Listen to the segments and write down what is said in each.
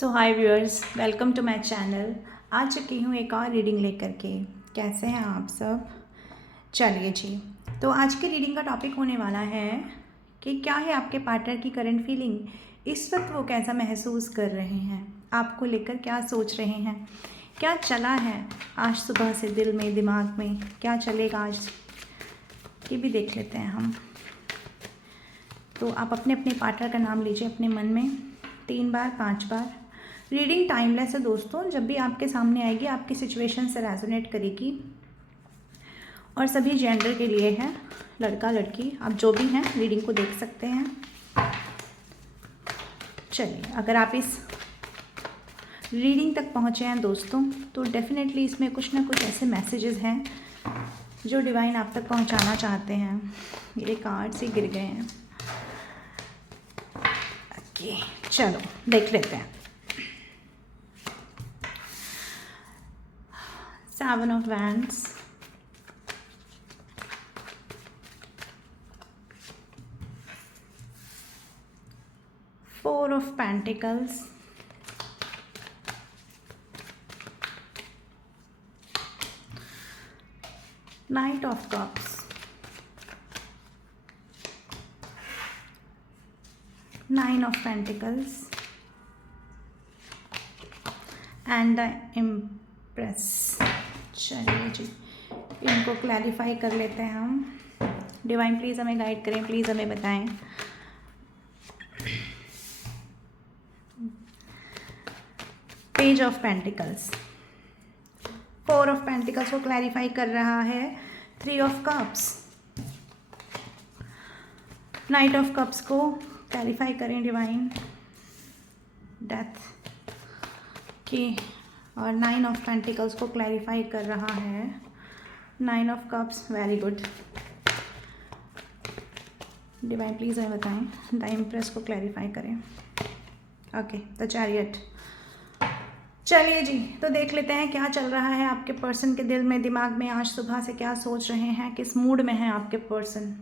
So hi viewers, welcome to my channel. आ चुकी हूँ एक और रीडिंग लेकर के। कैसे हैं आप सब? चलिए जी, तो आज की रीडिंग का टॉपिक होने वाला है कि क्या है आपके पार्टनर की करंट फीलिंग। इस वक्त वो कैसा महसूस कर रहे हैं, आपको लेकर क्या सोच रहे हैं, क्या चला है आज सुबह से दिल में, दिमाग में, क्या चलेगा आज, ये भी देख लेते हैं हम। तो आप अपने अपने पार्टनर का नाम लीजिए अपने मन में 3 बार 5 बार। रीडिंग टाइमलेस है दोस्तों, जब भी आपके सामने आएगी आपकी सिचुएशन से रेजोनेट करेगी और सभी जेंडर के लिए है, लड़का लड़की आप जो भी हैं रीडिंग को देख सकते हैं। चलिए, अगर आप इस रीडिंग तक पहुँचे हैं दोस्तों तो डेफिनेटली इसमें कुछ ना कुछ ऐसे मैसेजेस हैं जो डिवाइन आप तक पहुँचाना चाहते हैं। ये कार्ड्स ही गिर गए हैं। ओके, चलो देख लेते हैं। 7 of Wands, Four of Pentacles, Knight of Cups, Nine of Pentacles and the Empress। चलिए जी, इनको क्लैरिफाई कर लेते हैं हम। डिवाइन प्लीज़ हमें गाइड करें, प्लीज़ हमें बताएं। Page of pentacles, 4 of pentacles को क्लैरिफाई कर रहा है। 3 of cups, night of cups को क्लैरिफाई करें डिवाइन, डेथ की। और 9 ऑफ पेंटिकल्स को क्लैरिफाई कर रहा है। 9 of cups, very good. Divine please हमें बताएं, द इम्प्रेस को क्लैरिफाई करें। Okay, the chariot. चलिए जी, तो देख लेते हैं क्या चल रहा है आपके पर्सन के दिल में, दिमाग में। आज सुबह से क्या सोच रहे हैं, किस मूड में है आपके पर्सन।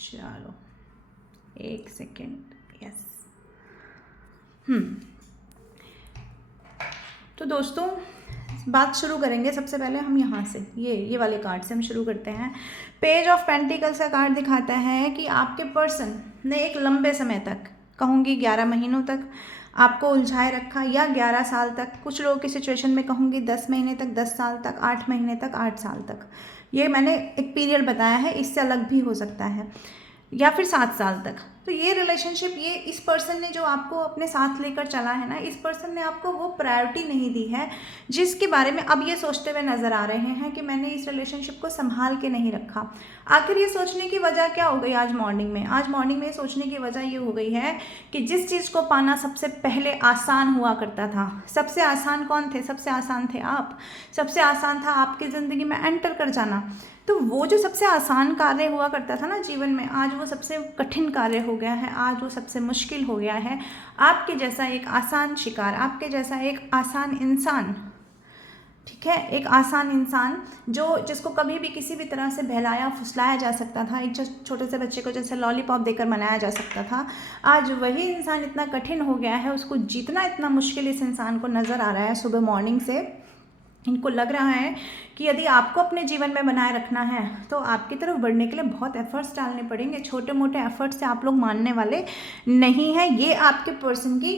चलो एक सेकेंड, यस। तो दोस्तों बात शुरू करेंगे। सबसे पहले हम यहाँ से ये वाले कार्ड से हम शुरू करते हैं। पेज ऑफ पेंटिकल्स का कार्ड दिखाता है कि आपके पर्सन ने एक लंबे समय तक, कहूँगी 11 महीनों तक आपको उलझाए रखा, या 11 साल तक। कुछ लोगों की सिचुएशन में कहूँगी 10 महीने तक, 10 साल तक, 8 महीने तक, 8 साल तक। ये मैंने एक पीरियड बताया है, इससे अलग भी हो सकता है, या फिर 7 साल तक। तो ये रिलेशनशिप, ये इस पर्सन ने जो आपको अपने साथ लेकर चला है ना, इस पर्सन ने आपको वो प्रायोरिटी नहीं दी है जिसके बारे में अब ये सोचते हुए नज़र आ रहे हैं कि मैंने इस रिलेशनशिप को संभाल के नहीं रखा। आखिर ये सोचने की वजह क्या हो गई आज मॉर्निंग में? आज मॉर्निंग में सोचने की वजह ये हो गई है कि जिस चीज़ को पाना सबसे पहले आसान हुआ करता था, सबसे आसान कौन थे? सबसे आसान थे आप। सबसे आसान था आपकी ज़िंदगी में एंटर कर जाना। तो वो जो सबसे आसान कार्य हुआ करता था ना जीवन में, आज वो सबसे कठिन कार्य हो गया है, आज वो सबसे मुश्किल हो गया है। आपके जैसा एक आसान शिकार, आपके जैसा एक आसान इंसान, ठीक है, एक आसान इंसान जो जिसको कभी भी किसी भी तरह से बहलाया फुसलाया जा सकता था, एक छोटे से बच्चे को जैसे लॉलीपॉप देकर मनाया जा सकता था, आज वही इंसान इतना कठिन हो गया है, उसको जीतना इतना मुश्किल इस इंसान को नज़र आ रहा है। सुबह मॉर्निंग से इनको लग रहा है कि यदि आपको अपने जीवन में बनाए रखना है तो आपकी तरफ बढ़ने के लिए बहुत एफर्ट्स डालने पड़ेंगे। छोटे मोटे एफर्ट्स से आप लोग मानने वाले नहीं हैं। ये आपके पर्सन की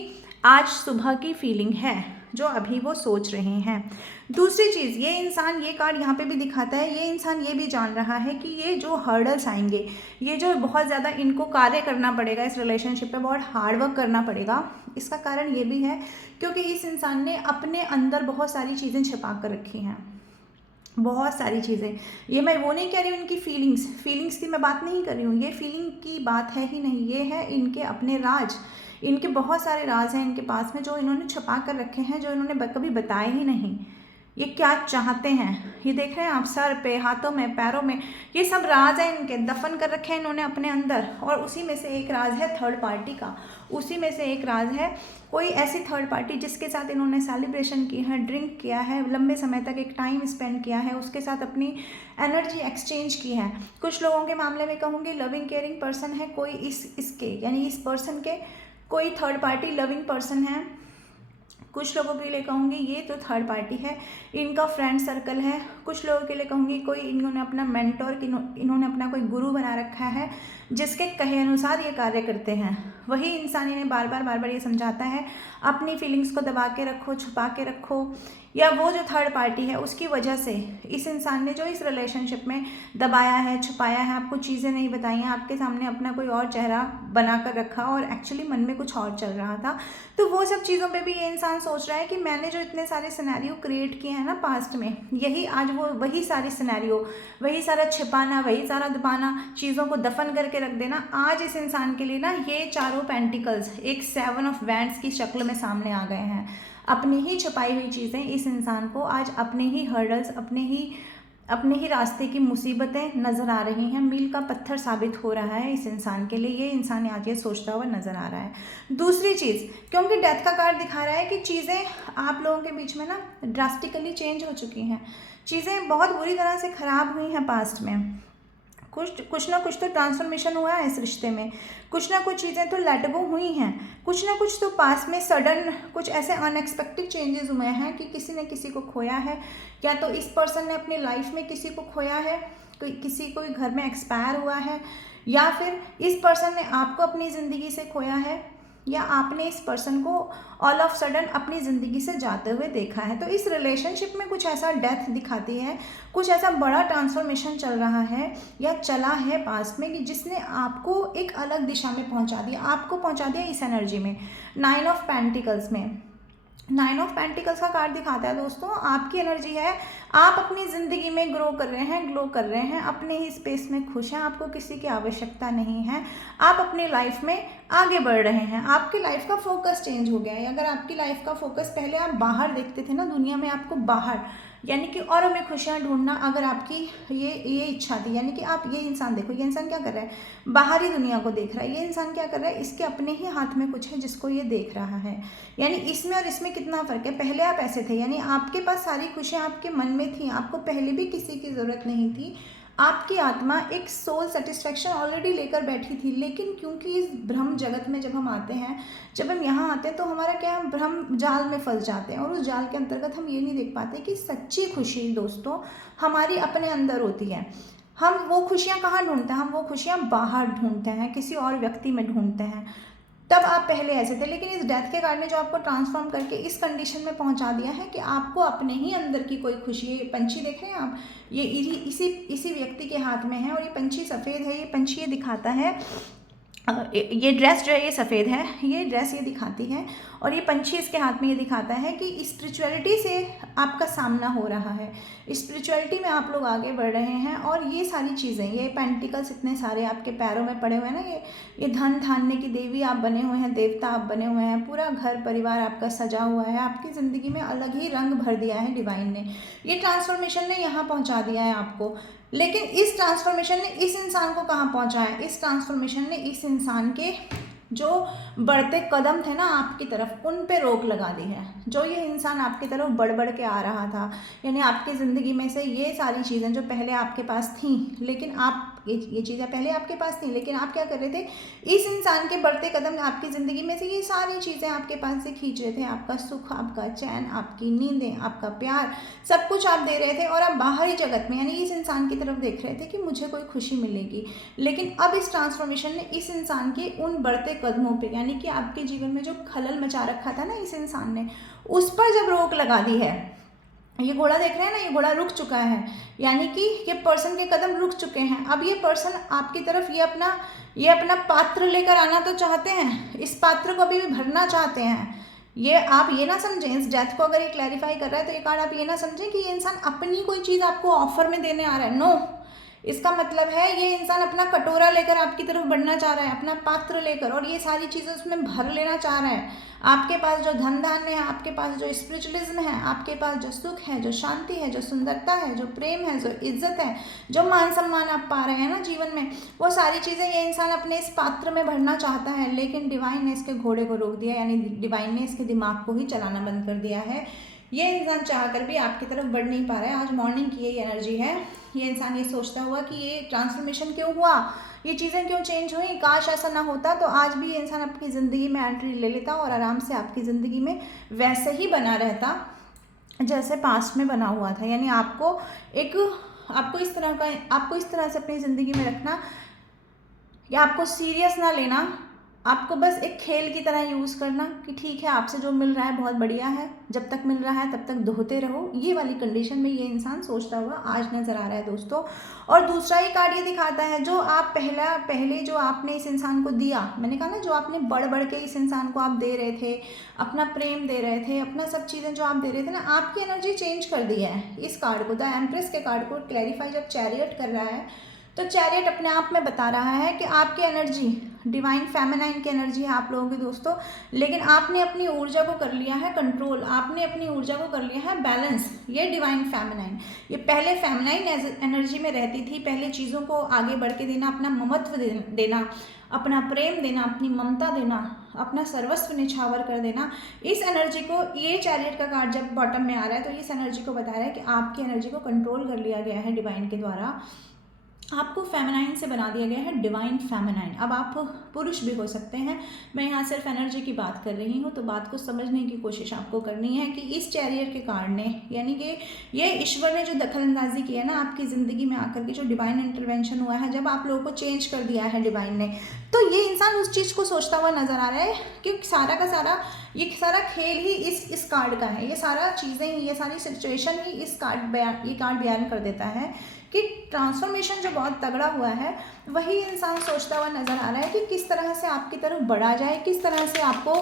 आज सुबह की फीलिंग है जो अभी वो सोच रहे हैं। दूसरी चीज़, ये इंसान, ये कार्ड यहाँ पे भी दिखाता है, ये इंसान ये भी जान रहा है कि ये जो हर्डल्स आएंगे, ये जो बहुत ज़्यादा इनको कार्य करना पड़ेगा इस रिलेशनशिप पे, बहुत हार्ड वर्क करना पड़ेगा। इसका कारण ये भी है क्योंकि इस इंसान ने अपने अंदर बहुत सारी चीज़ें छिपा कर रखी हैं, बहुत सारी चीज़ें। ये मैं वो नहीं कह रही हूँ इनकी फीलिंग्स की मैं बात नहीं कर रही हूँ, ये फीलिंग की बात है ही नहीं। ये है इनके अपने राज, इनके बहुत सारे राज हैं इनके पास में जो इन्होंने छुपा कर रखे हैं, जो इन्होंने कभी बताए ही नहीं। ये क्या चाहते हैं, ये देख रहे हैं आप, सर पे, हाथों में, पैरों में, ये सब राज है इनके, दफन कर रखे हैं इन्होंने अपने अंदर। और उसी में से एक राज है थर्ड पार्टी का, उसी में से एक राज है कोई ऐसी थर्ड पार्टी जिसके साथ इन्होंने सेलिब्रेशन की है, ड्रिंक किया है, लंबे समय तक एक टाइम स्पेंड किया है, उसके साथ अपनी एनर्जी एक्सचेंज की है। कुछ लोगों के मामले में कहूँगी लविंग केयरिंग पर्सन है कोई, इसके यानी इस पर्सन के कोई थर्ड पार्टी लविंग पर्सन है, कुछ लोगों के लिए कहूँगी ये तो थर्ड पार्टी है, इनका फ्रेंड सर्कल है। कुछ लोगों के लिए कहूँगी कोई इन्होंने अपना मेंटोर, इन्होंने अपना कोई गुरु बना रखा है जिसके कहे अनुसार ये कार्य करते हैं। वही इंसान इन्हें बार बार ये समझाता है अपनी फीलिंग्स को दबा के रखो, छुपा के रखो, या वो जो थर्ड पार्टी है उसकी वजह से इस इंसान ने जो इस रिलेशनशिप में दबाया है, छुपाया है, आपको चीज़ें नहीं बताई हैं, आपके सामने अपना कोई और चेहरा बना कर रखा और एक्चुअली मन में कुछ और चल रहा था। तो वो सब चीज़ों पे भी ये इंसान सोच रहा है कि मैंने जो इतने सारे सिनेरियो क्रिएट किए हैं ना पास्ट में, यही आज वो वही सारे सिनेरियो, वही सारा छिपाना, वही सारा दबाना, चीज़ों को दफन करके रख देना, आज इस इंसान के लिए ना ये चारों पेंटिकल्स एक 7 ऑफ वैंड्स की शक्ल में सामने आ गए हैं। अपनी ही छुपाई हुई चीज़ें इस इंसान को आज अपने ही हर्डल्स, अपने ही रास्ते की मुसीबतें नज़र आ रही हैं, मील का पत्थर साबित हो रहा है इस इंसान के लिए। ये इंसान आज ये सोचता हुआ नज़र आ रहा है। दूसरी चीज़, क्योंकि डेथ का कार्ड दिखा रहा है कि चीज़ें आप लोगों के बीच में ना ड्रास्टिकली चेंज हो चुकी हैं, चीज़ें बहुत बुरी तरह से ख़राब हुई हैं पास्ट में, कुछ ना कुछ तो ट्रांसफॉर्मेशन हुआ है इस रिश्ते में, कुछ ना कुछ चीज़ें तो लेट गो हुई हैं, कुछ ना कुछ तो पास में सडन कुछ ऐसे अनएक्सपेक्टेड चेंजेस हुए हैं कि किसी ने किसी को खोया है, या तो इस पर्सन ने अपनी लाइफ में किसी को खोया है, किसी कोई घर में एक्सपायर हुआ है, या फिर इस पर्सन ने आपको अपनी ज़िंदगी से खोया है, या आपने इस पर्सन को ऑल ऑफ सडन अपनी ज़िंदगी से जाते हुए देखा है। तो इस रिलेशनशिप में कुछ ऐसा डेथ दिखाती है, कुछ ऐसा बड़ा ट्रांसफॉर्मेशन चल रहा है या चला है पास्ट में कि जिसने आपको एक अलग दिशा में पहुंचा दिया, आपको पहुंचा दिया इस एनर्जी में। 9 ऑफ पेंटिकल्स में 9 ऑफ पेंटिकल्स का कार्ड दिखाता है दोस्तों, आपकी एनर्जी है, आप अपनी ज़िंदगी में ग्रो कर रहे हैं, ग्लो कर रहे हैं, अपने ही स्पेस में खुश हैं, आपको किसी की आवश्यकता नहीं है, आप अपनी लाइफ में आगे बढ़ रहे हैं, आपकी लाइफ का फोकस चेंज हो गया है। अगर आपकी लाइफ का फोकस पहले आप बाहर देखते थे ना दुनिया में, आपको बाहर यानी कि औरों में खुशियाँ ढूंढना अगर आपकी ये इच्छा थी, यानी कि आप ये इंसान देखो, ये इंसान क्या कर रहा है, बाहरी दुनिया को देख रहा है। ये इंसान क्या कर रहा है, इसके अपने ही हाथ में कुछ है जिसको ये देख रहा है। यानी इसमें और इसमें कितना फ़र्क है, पहले आप ऐसे थे, यानी आपके पास सारी खुशियाँ आपके मन में थी, आपको पहले भी किसी की ज़रूरत नहीं थी, आपकी आत्मा एक सोल सेटिस्फेक्शन ऑलरेडी लेकर बैठी थी। लेकिन क्योंकि इस भ्रम जगत में जब हम आते हैं, जब हम यहाँ आते हैं तो हमारा क्या, हम भ्रम जाल में फंस जाते हैं, और उस जाल के अंतर्गत हम ये नहीं देख पाते कि सच्ची खुशी दोस्तों हमारी अपने अंदर होती है। हम वो खुशियाँ कहाँ ढूंढते हैं, हम वो खुशियाँ बाहर ढूंढते हैं, किसी और व्यक्ति में ढूंढते हैं। तब आप पहले ऐसे थे, लेकिन इस डेथ के कार्ड ने जो आपको ट्रांसफॉर्म करके इस कंडीशन में पहुंचा दिया है कि आपको अपने ही अंदर की कोई खुशी, ये पंछी देख रहे हैं आप, ये इसी व्यक्ति के हाथ में है, और ये पंछी सफ़ेद है, ये पंछी ये दिखाता है, ये ड्रेस जो है ये सफ़ेद है, ये ड्रेस ये दिखाती है, और ये पंछी इसके हाथ में ये दिखाता है कि स्पिरिचुअलिटी से आपका सामना हो रहा है, स्पिरिचुअलिटी में आप लोग आगे बढ़ रहे हैं। और ये सारी चीज़ें, ये पेंटिकल्स इतने सारे आपके पैरों में पड़े हुए हैं ना, ये धन धान्य की देवी आप बने हुए हैं, देवता आप बने हुए हैं, पूरा घर परिवार आपका सजा हुआ है, आपकी ज़िंदगी में अलग ही रंग भर दिया है डिवाइन ने, ये ट्रांसफॉर्मेशन ने यहाँ पहुँचा दिया है आपको। लेकिन इस ट्रांसफॉर्मेशन ने इस इंसान को कहाँ पहुँचाया, इस ट्रांसफॉर्मेशन ने इस इंसान के जो बढ़ते कदम थे ना आपकी तरफ, उन पे रोक लगा दी है। जो ये इंसान आपकी तरफ बढ़ के आ रहा था, यानी आपकी ज़िंदगी में से ये सारी चीज़ें जो पहले आपके पास थीं, लेकिन आप ये चीज़ें पहले आपके पास थी, लेकिन आप क्या कर रहे थे, इस इंसान के बढ़ते कदम आपकी ज़िंदगी में से ये सारी चीज़ें आपके पास से खींच रहे थे। आपका सुख, आपका चैन, आपकी नींदें, आपका प्यार, सब कुछ आप दे रहे थे, और आप बाहरी जगत में यानी इस इंसान की तरफ देख रहे थे कि मुझे कोई खुशी मिलेगी। लेकिन अब इस ट्रांसफॉर्मेशन ने इस इंसान के उन बढ़ते कदमों पर, यानी कि आपके जीवन में जो खलल मचा रखा था ना इस इंसान ने, उस पर जब रोक लगा दी है, ये घोड़ा देख रहे हैं ना, ये घोड़ा रुक चुका है, यानी कि ये पर्सन के कदम रुक चुके हैं। अब ये पर्सन आपकी तरफ ये अपना पात्र लेकर आना तो चाहते हैं, इस पात्र को अभी भी भरना चाहते हैं। ये आप ये ना समझें, इस डेथ को अगर ये क्लैरिफाई कर रहा है तो ये कार्ड आप ये ना समझें कि ये इंसान अपनी कोई चीज़ आपको ऑफर में देने आ रहा है। नो, इसका मतलब है ये इंसान अपना कटोरा लेकर आपकी तरफ बढ़ना चाह रहा है, अपना पात्र लेकर, और ये सारी चीज़ें उसमें भर लेना चाह रहा है। आपके पास जो धन धान्य है, आपके पास जो स्पिरिचुअलिज्म है, आपके पास जो सुख है, जो शांति है, जो सुंदरता है, जो प्रेम है, जो इज्जत है, जो मान सम्मान आप पा रहे हैं ना जीवन में, वो सारी चीज़ें ये इंसान अपने इस पात्र में भरना चाहता है। लेकिन डिवाइन ने इसके घोड़े को रोक दिया, यानी डिवाइन ने इसके दिमाग को ही चलाना बंद कर दिया है। ये इंसान चाह कर भी आपकी तरफ बढ़ नहीं पा रहा है। आज मॉर्निंग की यही एनर्जी है। ये इंसान ये सोचता हुआ कि ये ट्रांसफॉर्मेशन क्यों हुआ, ये चीज़ें क्यों चेंज हुई, काश ऐसा ना होता, तो आज भी ये इंसान अपनी ज़िंदगी में एंट्री ले लेता और आराम से आपकी ज़िंदगी में वैसे ही बना रहता जैसे पास्ट में बना हुआ था। यानी आपको इस तरह से अपनी ज़िंदगी में रखना या आपको सीरियस ना लेना, आपको बस एक खेल की तरह यूज़ करना कि ठीक है आपसे जो मिल रहा है बहुत बढ़िया है, जब तक मिल रहा है तब तक दोहते रहो, ये वाली कंडीशन में ये इंसान सोचता हुआ आज नज़र आ रहा है दोस्तों। और दूसरा ही कार्ड ये दिखाता है, जो आप पहले जो आपने इस इंसान को दिया, मैंने कहा ना जो आपने बढ़ के इस इंसान को आप दे रहे थे, अपना प्रेम दे रहे थे, अपना सब चीज़ें जो आप दे रहे थे ना, आपकी एनर्जी चेंज कर दी है। इस कार्ड को, द एम्प्रेस के कार्ड को क्लैरिफाई जब चैरियट कर रहा है, तो चैरियट अपने आप में बता रहा है कि आपकी एनर्जी डिवाइन फेमिनाइन की एनर्जी है आप लोगों की दोस्तों, लेकिन आपने अपनी ऊर्जा को कर लिया है कंट्रोल, आपने अपनी ऊर्जा को कर लिया है बैलेंस। ये डिवाइन फेमिनाइन, ये पहले फेमिनाइन एनर्जी में रहती थी, पहले चीज़ों को आगे बढ़ के देना, अपना ममत्व देना, अपना प्रेम देना, अपनी ममता देना, अपना सर्वस्व निछावर कर देना। इस एनर्जी को, ये चैरियट का कार्ड जब बॉटम में आ रहा है तो इस एनर्जी को बता रहा है कि आपकी एनर्जी को कंट्रोल कर लिया गया है डिवाइन के द्वारा, आपको फेमिनाइन से बना दिया गया है डिवाइन फेमिनाइन। अब आप पुरुष भी हो सकते हैं, मैं यहाँ सिर्फ एनर्जी की बात कर रही हूँ, तो बात को समझने की कोशिश आपको करनी है कि इस चैरियर के कार्ड ने, यानी कि ये ईश्वर ने जो दखलंदाजी की है ना आपकी ज़िंदगी में आकर के, जो डिवाइन इंटरवेंशन हुआ है, जब आप लोगों को चेंज कर दिया है डिवाइन ने, तो ये इंसान उस चीज़ को सोचता हुआ नज़र आ रहा है कि सारा का सारा ये सारा खेल ही इस कार्ड का है, ये सारा चीज़ें ही, ये सारी सिचुएशन ही ये कार्ड बयान कर देता है कि ट्रांसफॉर्मेशन जो बहुत तगड़ा हुआ है, वही इंसान सोचता हुआ नज़र आ रहा है कि किस तरह से आपकी तरफ बढ़ा जाए, किस तरह से आपको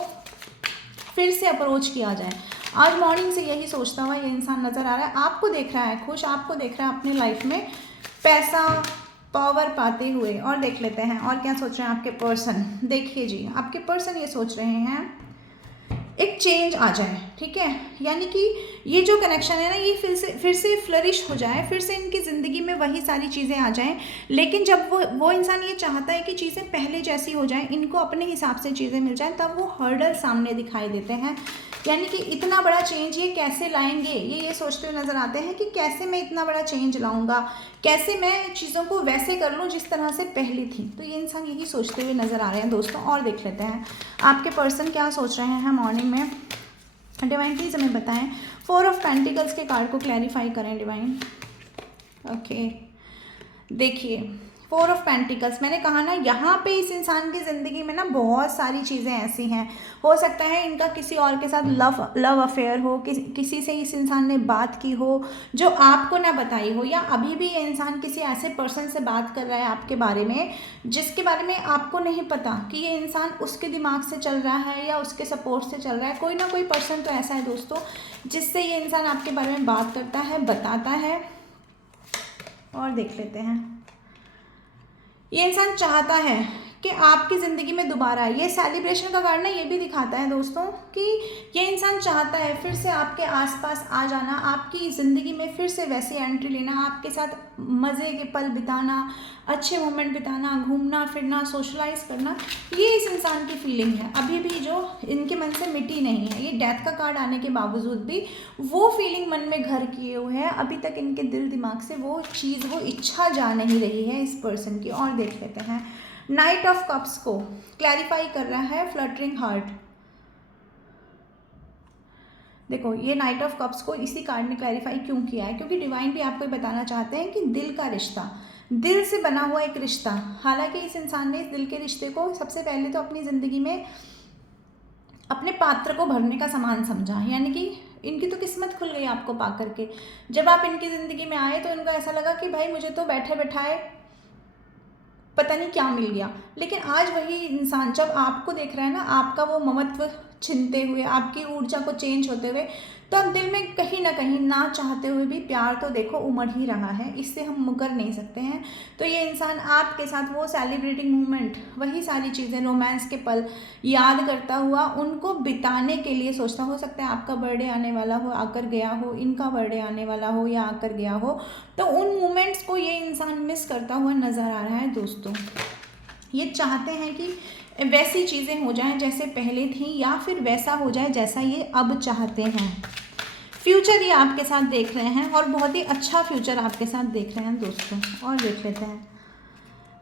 फिर से अप्रोच किया जाए। आज मॉर्निंग से यही सोचता हुआ ये इंसान नज़र आ रहा है, आपको देख रहा है खुश, आपको देख रहा है अपनी लाइफ में पैसा पावर पाते हुए। और देख लेते हैं और क्या सोच रहे हैं आपके पर्सन। देखिए जी, आपके पर्सन ये सोच रहे हैं एक चेंज आ जाए, ठीक है, यानी कि ये जो कनेक्शन है ना, ये फिर से फ्लरिश हो जाए, फिर से इनकी ज़िंदगी में वही सारी चीज़ें आ जाएं। लेकिन जब वो इंसान ये चाहता है कि चीज़ें पहले जैसी हो जाएं, इनको अपने हिसाब से चीज़ें मिल जाएं, तब वो हर्डल सामने दिखाई देते हैं। यानी कि इतना बड़ा चेंज ये कैसे लाएंगे, ये सोचते हुए नज़र आते हैं कि कैसे मैं इतना बड़ा चेंज लाऊंगा, कैसे मैं चीज़ों को वैसे कर लूँ जिस तरह से पहली थी। तो ये इंसान यही सोचते हुए नज़र आ रहे हैं दोस्तों। और देख लेते हैं आपके पर्सन क्या सोच रहे हैं मॉर्निंग में। डिवाइन प्लीज़ हमें बताएं, 4 ऑफ पेंटिकल्स के कार्ड को क्लैरिफाई करें डिवाइन। ओके, देखिए 4 ऑफ पेंटिकल्स, मैंने कहा ना यहाँ पे इस इंसान की ज़िंदगी में ना बहुत सारी चीज़ें ऐसी हैं, हो सकता है इनका किसी और के साथ लव अफेयर हो, किसी से इस इंसान ने बात की हो जो आपको ना बताई हो, या अभी भी ये इंसान किसी ऐसे पर्सन से बात कर रहा है आपके बारे में जिसके बारे में आपको नहीं पता कि ये इंसान उसके दिमाग से चल रहा है या उसके सपोर्ट से चल रहा है। कोई ना कोई पर्सन तो ऐसा है दोस्तों जिससे ये इंसान आपके बारे में बात करता है, बताता है। और देख लेते हैं, ये इंसान चाहता है कि आपकी ज़िंदगी में दोबारा, ये सेलिब्रेशन का कार्ड ना ये भी दिखाता है दोस्तों कि ये इंसान चाहता है फिर से आपके आसपास आ जाना, आपकी ज़िंदगी में फिर से वैसी एंट्री लेना, आपके साथ मज़े के पल बिताना, अच्छे मोमेंट बिताना, घूमना फिरना, सोशलाइज करना। ये इस इंसान की फीलिंग है अभी भी, जो इनके मन से मिटी नहीं है। ये डेथ का कार्ड आने के बावजूद भी वो फीलिंग मन में घर किए हुए है, अभी तक इनके दिल दिमाग से वो चीज़, वो इच्छा जा नहीं रही है इस पर्सन की। और देख लेते हैं, नाइट ऑफ कप्स को क्लैरिफाई कर रहा है फ्लटरिंग हार्ट। देखो, ये नाइट ऑफ कप्स को इसी कार्ड ने क्लैरिफाई क्यों किया है, क्योंकि डिवाइन भी आपको बताना चाहते हैं कि दिल का रिश्ता, दिल से बना हुआ एक रिश्ता। हालांकि इस इंसान ने इस दिल के रिश्ते को सबसे पहले तो अपनी ज़िंदगी में अपने पात्र को भरने का सामान समझा, यानी कि इनकी तो किस्मत खुल गई आपको पा करके। जब आप इनकी ज़िंदगी में आए तो इनको ऐसा लगा कि भाई मुझे तो बैठे बैठाए पता नहीं क्या मिल गया। लेकिन आज वही इंसान जब आपको देख रहा है ना, आपका वो ममत्व छिनते हुए, आपकी ऊर्जा को चेंज होते हुए, तो अब दिल में कहीं ना कहीं ना चाहते हुए भी प्यार तो देखो उमड़ ही रहा है, इससे हम मुकर नहीं सकते हैं। तो ये इंसान आपके साथ वो सेलिब्रेटिंग मोमेंट, वही सारी चीज़ें, रोमांस के पल याद करता हुआ उनको बिताने के लिए सोचता। हो सकता है आपका बर्थडे आने वाला हो, आकर गया हो, इनका बर्थडे आने वाला हो या आकर गया हो, तो उन मोमेंट्स को ये इंसान मिस करता हुआ नज़र आ रहा है दोस्तों। ये चाहते हैं कि वैसी चीज़ें हो जाएं जैसे पहले थी, या फिर वैसा हो जाए जैसा ये अब चाहते हैं। फ्यूचर ये आपके साथ देख रहे हैं और बहुत ही अच्छा फ्यूचर आपके साथ देख रहे हैं दोस्तों। और देख लेते हैं,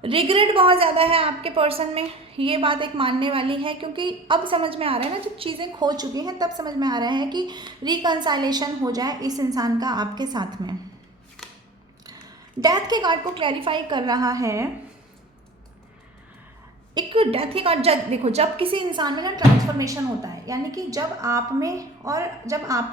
रिग्रेट बहुत ज़्यादा है आपके पर्सन में, ये बात एक मानने वाली है, क्योंकि अब समझ में आ रहा है ना, जब चीज़ें खो चुकी हैं तब समझ में आ रहा है कि रिकंसाइलेशन हो जाए इस इंसान का आपके साथ में। डेथ के कार्ड को क्लैरिफाई कर रहा है, एक डेथ के कार्ड। जब देखो, जब किसी इंसान में ना ट्रांसफॉर्मेशन होता है, यानी कि जब आप में और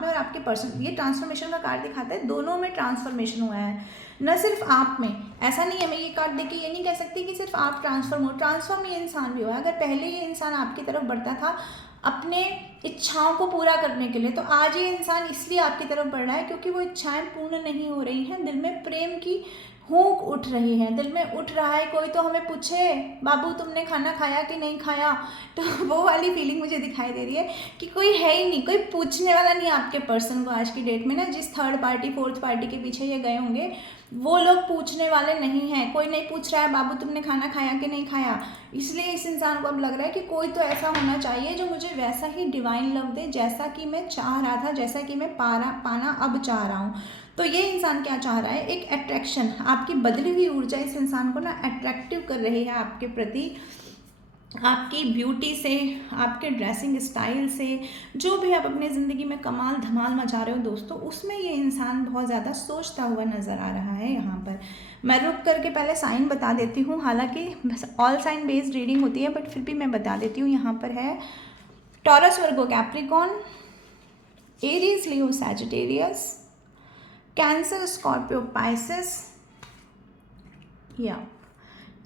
आपके पर्सन, ये ट्रांसफॉर्मेशन का कार्ड दिखाता है, दोनों में ट्रांसफॉर्मेशन हुआ है, न सिर्फ आप में। ऐसा नहीं है, मैं ये कार्ड देख के ये नहीं कह सकती कि सिर्फ आप ट्रांसफॉर्म ये इंसान भी हुआ है। अगर पहले ये इंसान आपकी तरफ बढ़ता था अपने इच्छाओं को पूरा करने के लिए, तो आज ये इंसान इसलिए आपकी तरफ बढ़ रहा है क्योंकि वो इच्छाएं पूर्ण नहीं हो रही हैं, दिल में प्रेम की हूक उठ रही है, दिल में उठ रहा है। कोई तो हमें पूछे, बाबू तुमने खाना खाया कि नहीं खाया, तो वो वाली फीलिंग मुझे दिखाई दे रही है कि कोई है ही नहीं, कोई पूछने वाला नहीं आपके पर्सन को आज की डेट में ना। जिस थर्ड पार्टी फोर्थ पार्टी के पीछे ये गए होंगे, वो लोग पूछने वाले नहीं हैं। कोई नहीं पूछ रहा है बाबू तुमने खाना खाया कि नहीं खाया। इसलिए इस इंसान को अब लग रहा है कि कोई तो ऐसा होना चाहिए जो मुझे वैसा ही डिवाइन लव दे जैसा कि मैं चाह रहा था, जैसा कि मैं पाना अब चाह रहा हूँ। तो ये इंसान क्या चाह रहा है, एक अट्रैक्शन, आपकी बदली हुई ऊर्जा इस इंसान को ना अट्रैक्टिव कर रही है आपके प्रति, आपकी ब्यूटी से, आपके ड्रेसिंग स्टाइल से, जो भी आप अपने ज़िंदगी में कमाल धमाल मचा रहे हो दोस्तों, उसमें ये इंसान बहुत ज़्यादा सोचता हुआ नज़र आ रहा है। यहाँ पर मैं रुक करके पहले साइन बता देती हूँ, हालांकि ऑल साइन बेस्ड रीडिंग होती है, बट फिर भी मैं बता देती हूँ। यहाँ पर है टॉरस, वर्गो, कैप्रिकॉन, एरीज, लियो, सैजिटेरियस, कैंसर, स्कॉर्पियो, पाइसेस, या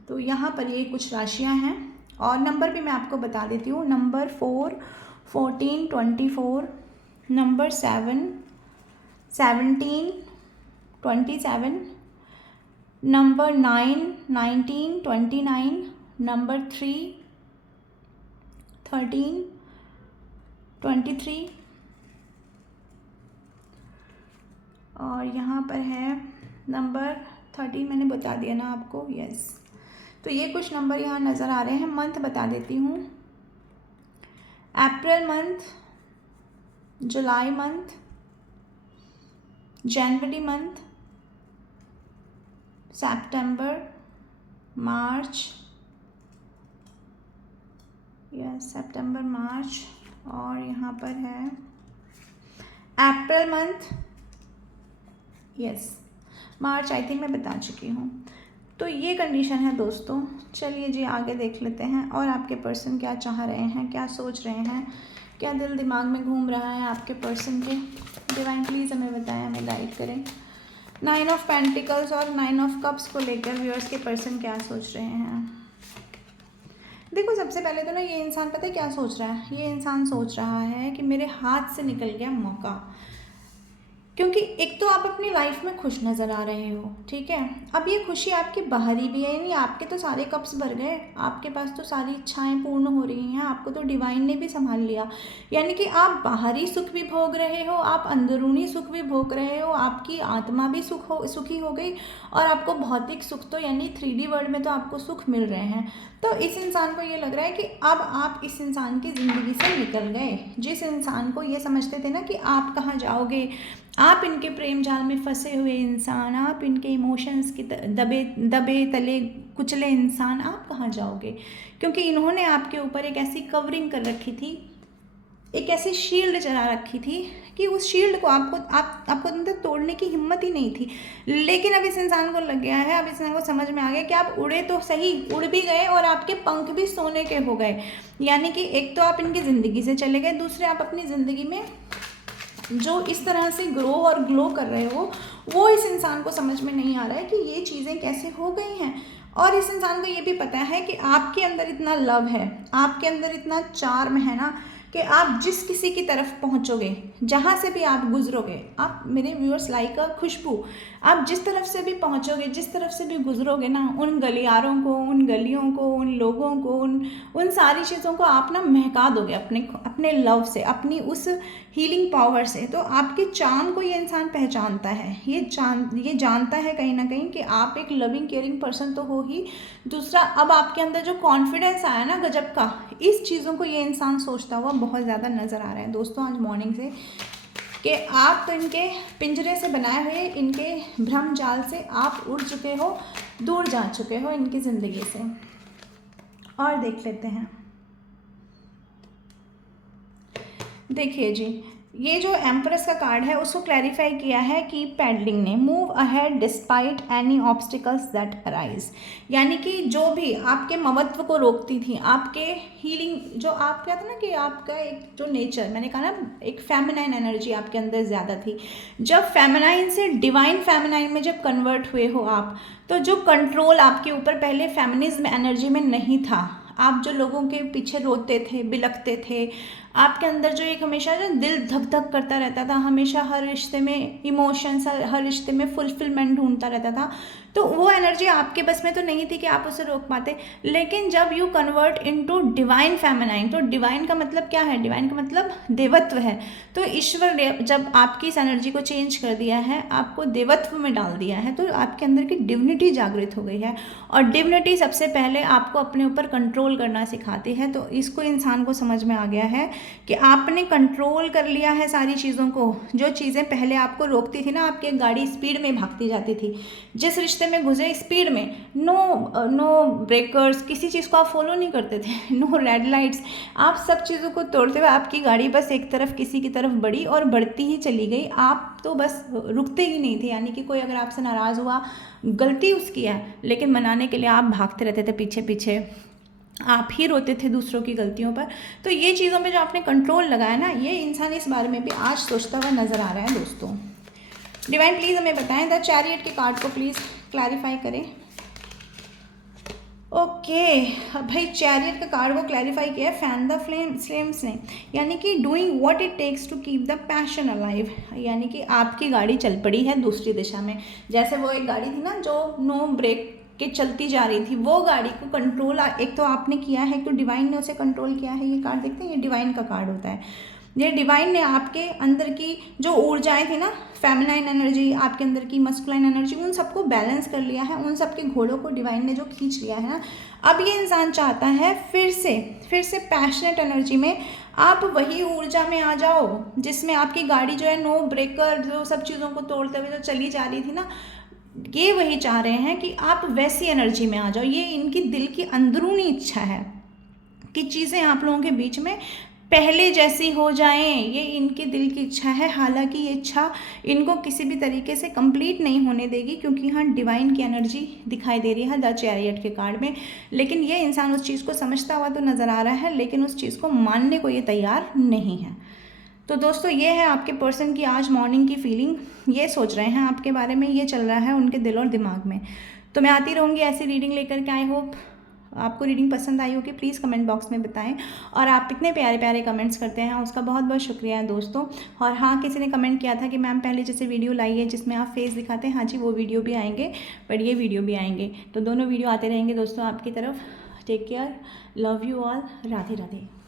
तो यहाँ पर ये कुछ राशियाँ हैं। और नंबर भी मैं आपको बता देती हूँ, नंबर 4, 14, 24, नंबर 7, 17, 27, नंबर 9, 19, 29, नंबर 3, 13, 23, और यहाँ पर है नंबर 30, मैंने बता दिया ना आपको, यस। तो ये कुछ नंबर यहाँ नज़र आ रहे हैं। मंथ बता देती हूँ, अप्रैल मंथ, जुलाई मंथ, जनवरी मंथ, सितंबर, मार्च, यस सितंबर, मार्च, और यहाँ पर है April month, yes March, I think मैं बता चुकी हूँ। तो ये कंडीशन है दोस्तों। चलिए जी आगे देख लेते हैं, और आपके पर्सन क्या चाह रहे हैं, क्या सोच रहे हैं, क्या दिल दिमाग में घूम रहा है आपके पर्सन के। डिवाइन प्लीज़ हमें बताएं, हमें गाइड करें। 9 ऑफ पेंटिकल्स और 9 ऑफ कप्स को लेकर व्यूअर्स के पर्सन क्या सोच रहे हैं। देखो, सबसे पहले तो ना ये इंसान पता है क्या सोच रहा है, ये इंसान सोच रहा है कि मेरे हाथ से निकल गया मौका। क्योंकि एक तो आप अपनी लाइफ में खुश नज़र आ रहे हो, ठीक है। अब ये खुशी आपकी बाहरी भी है, यानी आपके तो सारे कप्स भर गए, आपके पास तो सारी इच्छाएं पूर्ण हो रही हैं, आपको तो डिवाइन ने भी संभाल लिया। यानी कि आप बाहरी सुख भी भोग रहे हो, आप अंदरूनी सुख भी भोग रहे हो, आपकी आत्मा भी सुखी हो गई, और आपको भौतिक सुख तो यानी 3D वर्ल्ड में तो आपको सुख मिल रहे हैं। तो इस इंसान को ये लग रहा है कि अब आप इस इंसान की ज़िंदगी से निकल गए। जिस इंसान को ये समझते थे ना कि आप कहाँ जाओगे, आप इनके प्रेम जाल में फंसे हुए इंसान, आप इनके इमोशंस की दबे तले कुचले इंसान, आप कहाँ जाओगे। क्योंकि इन्होंने आपके ऊपर एक ऐसी कवरिंग कर रखी थी, एक ऐसी शील्ड चला रखी थी कि उस शील्ड को आपको अंदर तोड़ने की हिम्मत ही नहीं थी। लेकिन अब इस इंसान को लग गया है, अब इस इंसान को समझ में आ गया कि आप उड़े तो सही, उड़ भी गए और आपके पंख भी सोने के हो गए। यानी कि एक तो आप इनकी ज़िंदगी से चले गए, दूसरे आप अपनी ज़िंदगी में जो इस तरह से ग्रो और ग्लो कर रहे हो, वो इस इंसान को समझ में नहीं आ रहा है कि ये चीज़ें कैसे हो गई हैं। और इस इंसान को ये भी पता है कि आपके अंदर इतना लव है, आपके अंदर इतना चार्म है ना, कि आप जिस किसी की तरफ पहुंचोगे, जहाँ से भी आप गुजरोगे, आप मेरे व्यूअर्स लाइक अ खुशबू, आप जिस तरफ से भी पहुंचोगे, जिस तरफ से भी गुजरोगे ना, उन गलियारों को, उन गलियों को, उन लोगों को, उन सारी चीज़ों को आप ना महका दोगे अपने लव से, अपनी उस हीलिंग पावर से। तो आपके चार्म को ये इंसान पहचानता है, ये जानता है कहीं ना कहीं कि आप एक लविंग केयरिंग पर्सन तो हो ही, दूसरा अब आपके अंदर जो कॉन्फिडेंस आया ना गजब का, इस चीज़ों को ये इंसान सोचता हुआ बहुत ज़्यादा नज़र आ रहा है दोस्तों। आज मॉर्निंग से कि आप तो इनके पिंजरे से बनाए हुए इनके भ्रम जाल से आप उड़ चुके हो, दूर जा चुके हो इनकी ज़िंदगी से। और देख लेते हैं, देखिए जी, ये जो एम्प्रेस का कार्ड है उसको क्लैरिफाई किया है कि पैडलिंग ने, move ahead despite any obstacles that arise, यानी कि जो भी आपके ममत्व को रोकती थी, आपके हीलिंग, जो आप कहते हैं ना कि आपका एक जो नेचर, मैंने कहा ना एक फेमिनाइन एनर्जी आपके अंदर ज़्यादा थी, जब फेमिनाइन से डिवाइन फेमिनाइन में जब कन्वर्ट हुए हो आप, तो जो कंट्रोल आपके ऊपर पहले फेमिनिज्म एनर्जी में नहीं था, आप जो लोगों के पीछे रोते थे, बिलखते थे, आपके अंदर जो एक हमेशा जो दिल धक धक करता रहता था, हमेशा हर रिश्ते में इमोशंस, हर रिश्ते में फुलफिलमेंट ढूंढता रहता था, तो वो एनर्जी आपके बस में तो नहीं थी कि आप उसे रोक पाते। लेकिन जब you convert into divine feminine, तो डिवाइन का मतलब क्या है? डिवाइन का मतलब देवत्व है। तो ईश्वर ने जब आपकी इस एनर्जी को चेंज कर दिया है, आपको देवत्व में डाल दिया है, तो आपके अंदर की डिविनिटी जागृत हो गई है। और डिविनिटी सबसे पहले आपको अपने ऊपर कंट्रोल करना सिखाती है। तो इसको इंसान को समझ में आ गया है कि आपने कंट्रोल कर लिया है सारी चीज़ों को। जो चीज़ें पहले आपको रोकती थी ना, आपकी गाड़ी स्पीड में भागती जाती थी, जिस रिश्ते में घुसे स्पीड में, नो ब्रेकर्स, किसी चीज़ को आप फॉलो नहीं करते थे, नो रेड लाइट्स, आप सब चीज़ों को तोड़ते हुए आपकी गाड़ी बस एक तरफ किसी की तरफ बढ़ी और बढ़ती ही चली गई, आप तो बस रुकते ही नहीं थे। यानी कि कोई अगर आपसे नाराज़ हुआ, गलती उसकी है, लेकिन मनाने के लिए आप भागते रहते थे पीछे पीछे, आप ही रोते थे दूसरों की गलतियों पर। तो ये चीज़ों पे जो आपने कंट्रोल लगाया ना, ये इंसान इस बारे में भी आज सोचता हुआ नज़र आ रहा है दोस्तों। डिवाइन प्लीज़ हमें बताएं, द चैरियट के कार्ड को प्लीज़ क्लैरिफाई करें। ओके भाई, चैरियट का कार्ड को क्लैरिफाई किया फैन द फ्लेम्स ने, यानी कि doing what it takes to keep the passion alive, यानी कि आपकी गाड़ी चल पड़ी है दूसरी दिशा में। जैसे वो एक गाड़ी थी ना जो नो ब्रेक के चलती जा रही थी, वो गाड़ी को कंट्रोल एक तो आपने किया है, तो डिवाइन ने उसे कंट्रोल किया है। ये कार्ड देखते हैं, ये डिवाइन का कार्ड होता है। ये डिवाइन ने आपके अंदर की जो ऊर्जाएं थी ना, फेमिनाइन एनर्जी, आपके अंदर की मस्कुलाइन एनर्जी, उन सबको बैलेंस कर लिया है, उन सबके घोड़ों को डिवाइन ने जो खींच लिया है ना। अब ये इंसान चाहता है फिर से पैशनेट एनर्जी में आप वही ऊर्जा में आ जाओ जिसमें आपकी गाड़ी जो है नो ब्रेकर, जो सब चीज़ों को तोड़ते हुए जो चली जा रही थी ना, ये वही चाह रहे हैं कि आप वैसी एनर्जी में आ जाओ। ये इनकी दिल की अंदरूनी इच्छा है कि चीज़ें आप लोगों के बीच में पहले जैसी हो जाएं, ये इनके दिल की इच्छा है। हालांकि ये इच्छा इनको किसी भी तरीके से कंप्लीट नहीं होने देगी, क्योंकि यहाँ डिवाइन की एनर्जी दिखाई दे रही है द चैरियट के कार्ड में। लेकिन ये इंसान उस चीज़ को समझता हुआ तो नज़र आ रहा है, लेकिन उस चीज़ को मानने को ये तैयार नहीं है। तो दोस्तों, ये है आपके पर्सन की आज मॉर्निंग की फीलिंग। ये सोच रहे हैं आपके बारे में, ये चल रहा है उनके दिल और दिमाग में। तो मैं आती रहूँगी ऐसी रीडिंग लेकर के। आई होप आपको रीडिंग पसंद आई होगी। प्लीज़ कमेंट बॉक्स में बताएं। और आप इतने प्यारे प्यारे कमेंट्स करते हैं, उसका बहुत बहुत शुक्रिया है दोस्तों। और हाँ, किसी ने कमेंट किया था कि मैम पहले जैसे वीडियो लाई है जिसमें आप फेस दिखाते हैं, हाँ जी वो वीडियो भी आएंगे, बट ये वीडियो भी आएंगे। तो दोनों वीडियो आते रहेंगे दोस्तों आपकी तरफ। Take care, love you all, Radhe Radhe.